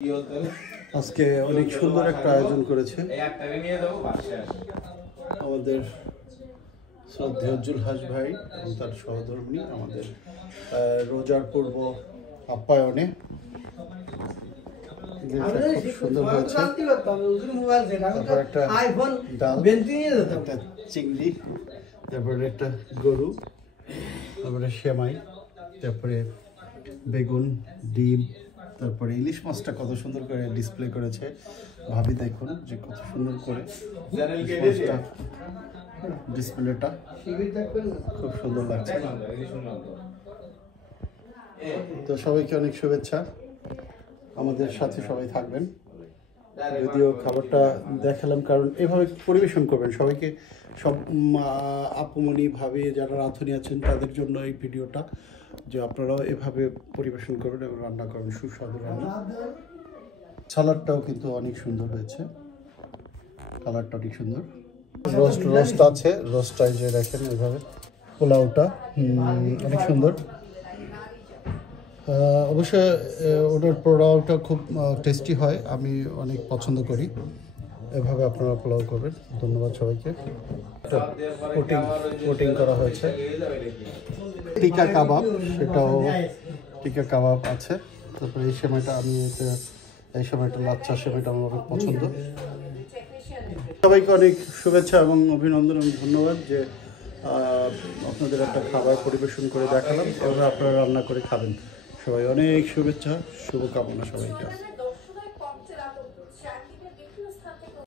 আজকে অনেক সুন্দর একটা আয়োজন করেছে আমাদের শ্রদ্ধেয় জুলহাস ভাই এবং তার সহধর্মিণী আমাদের রোজার পূর্ব আপ্যায়নে। খুব সুন্দর হয়েছে। তারপর একটা ডাল, একটা চিংড়ি, তারপরে একটা গরু, তারপরে সেমাই, তারপরে বেগুন, ডিম, তারপরে ইলিশ মাছটা কত সুন্দর করে ডিসপ্লে করেছে ভাবি। দেখুন যে কত সুন্দর করে ডিসপ্লেটা, খুব সুন্দর লাগছে। তো সবাইকে অনেক শুভেচ্ছা, আমাদের সাথে সবাই থাকবেন। যদিও খাবারটা দেখালাম কারণ এভাবে পরিবেশন করবেন সবাইকে, সব আপুমনি ভাবি যারা রাঁধুনি আছেন তাদের জন্য এই ভিডিওটা, যে আপনারাও এভাবে পরিবেশন করবেন এবং রান্না করবেন সুস্বাদু রান্না। সালাডটাও কিন্তু অনেক সুন্দর হয়েছে, কালারটা অনেক সুন্দর। রোস্ট আছে, রোস্টটাই যে দেখেন এভাবে, পোলাওটা অনেক সুন্দর। অবশ্যই ওটার পোলাওটা খুব টেস্টি হয়, আমি অনেক পছন্দ করি। এভাবে আপনারা পোলাও করবেন। ধন্যবাদ সবাইকে। কোটিং করা হয়েছে টিকা কাবাব, সেটাও টিকা কাবাব আছে। তারপরে এই সময়টা এই সময়টা লাচ্চা সেমাইটা আমার অনেক পছন্দ। সবাইকে অনেক শুভেচ্ছা এবং অভিনন্দন এবং ধন্যবাদ যে আপনাদের একটা খাবার পরিবেশন করে দেখালাম এবং আপনারা রান্না করে খাবেন। সবাই অনেক শুভেচ্ছা, শুভকামনা সবাইকে।